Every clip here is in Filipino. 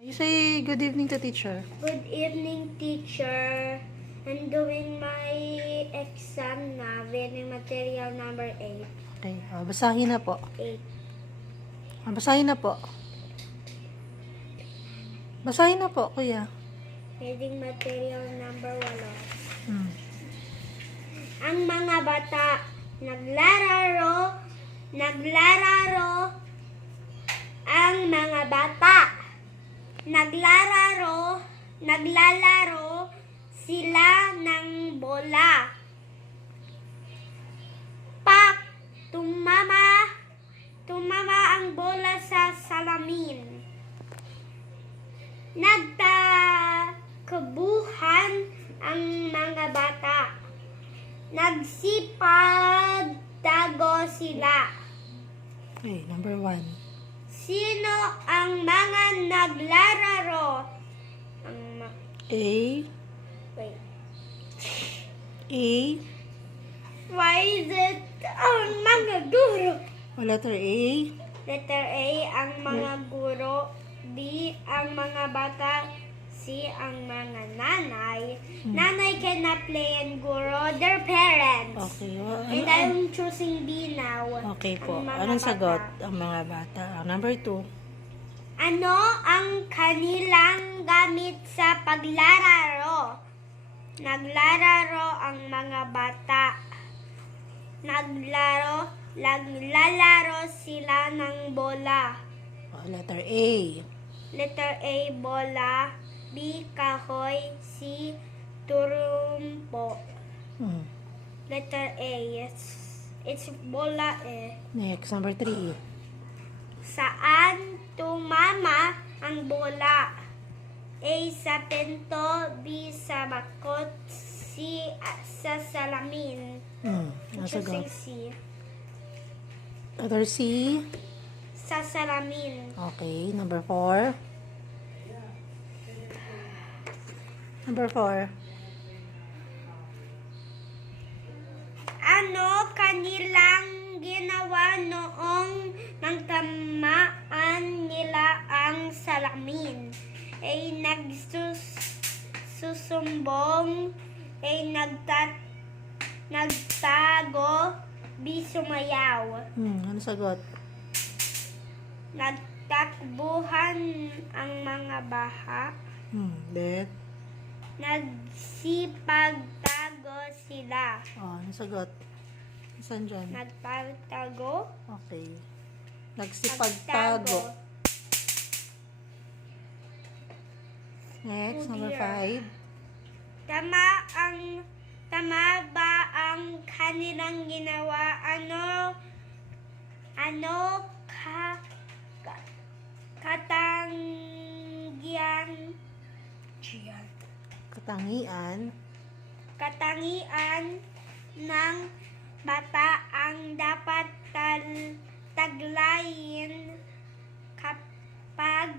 You say good evening to teacher. Good evening, teacher. I'm doing my exam na, reading material number 8. Okay, basahin na po. 8. Basahin na po. Basahin na po, kuya. Reading material number 8. Hmm. Ang mga bata naglalaro. Ang mga bata naglalaro sila ng bola. Pak! Tumama ang bola sa salamin. Nagtakbuhan ang mga bata. Nagsipagtago sila. Okay, number 1. Sino ang mga naglalaro? A. Wait. A. Why is it ang mga guro? Letter A. Letter A, ang mga guro. B, ang mga bata. C, ang mga nanay. Nanay cannot play and guro their parents. Okay. Well, And I'm choosing B now. okay po. Ang mga Anong bata. sagot? Ang mga bata. Number 2. Ano ang kanilang gamit sa paglalaro? Naglalaro ang mga bata. Naglalaro sila ng bola. Letter A. Letter A, bola. B, kahoy. C, turumpo. Letter A, it's bola eh. Next, number 3. Saan tumama ang bola? A, sa pinto. B, sa bakod. C, sa salamin. Ang Choosing sagot. C. Letter C. Sa salamin. Okay, number 4. Number 4. Ano kanilang ginawa noong nang tamaan nila ang salamin? A, nagsusumbong. A, nagtago. B, sumayaw. Ano sagot? Nagtakbuhan ang mga baha. Then? Nagsipagtago sila. Ano sagot? Saan dyan? Nagpagtago. Okay. Nagsipagtago. Next, Oh, number dear. 5. Tama ba ang kanilang ginawa? Katangian ng bata ang dapat taglayin kapag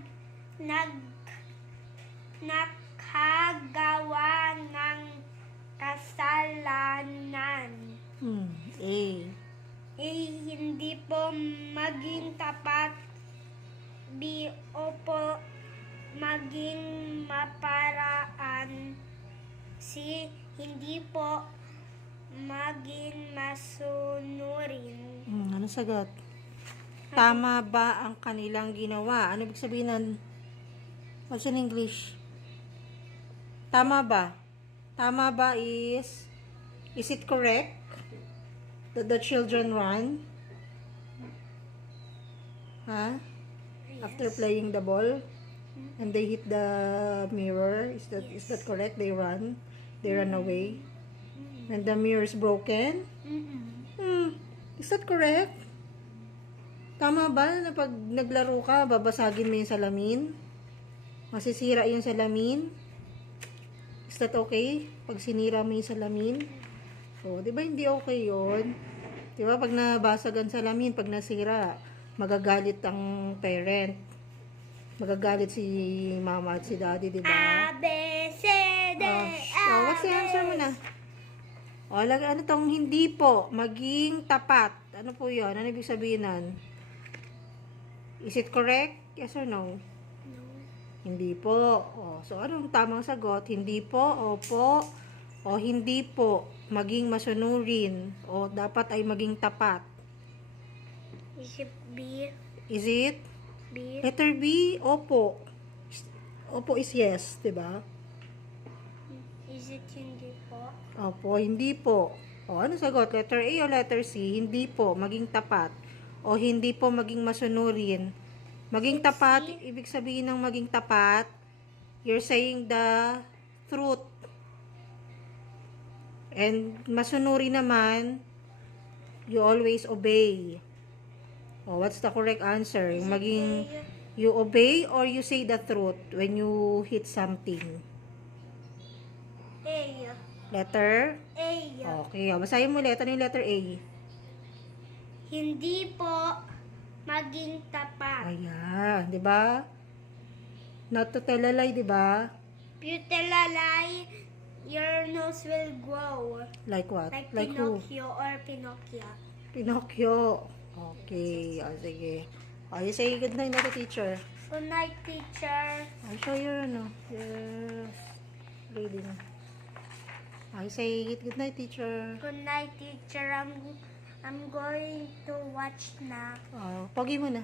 nakagawa ng kasalanan. A. Hindi po maging tapat. B, opo, maging maparaan. C, hindi po maging masunurin. Ano sagot? Tama ba ang kanilang ginawa? Ano ibig sabihin nun? What's in English? Tama ba? Tama ba is it correct that the children run? After playing the ball and they hit the mirror, is that correct? They run away. And the mirror is broken? Is that correct? Tama ba na pag naglaro ka, babasagin mo yung salamin? Masisira yung salamin? Is that okay? Pag sinira mo yung salamin? So, di ba hindi okay yun? Di ba pag nabasag ang salamin, pag nasira, magagalit ang parent. Magagalit si mama at si daddy, di ba? A, B, C, D, What's the answer mo na? Ano tong hindi po, maging tapat. Ano po yun? Ano ibig sabihin nun? Is it correct? Yes or no? No. Hindi. Hindi po. O, so, anong tamang sagot? Hindi po, opo, o hindi po. Maging masunurin. O, dapat ay maging tapat. Is it B? Is it? B? Letter B, opo. Opo is yes, di ba? Is it hindi po? Opo, hindi po. O, ano sagot? Letter A o letter C? Hindi po, maging tapat. O hindi po maging masunurin. Maging tapat, ibig sabihin ng maging tapat, you're saying the truth. And masunurin naman, you always obey. O, what's the correct answer? Yung maging, you obey or you say the truth when you hit something? A. Letter? A. Okay, basahin mo letter yung letter A. Hindi po maging tapat. Ayan, di ba? Not to tell a lie, di ba? If you tell a lie, your nose will grow. Like what? Like who? Pinocchio or Pinocchio. Pinocchio. Okay, sige. You say good night na to teacher. Good night, teacher. I'll show your reading. Say good night, teacher. Good night, teacher. I'm going to watch na. Pogi mo na.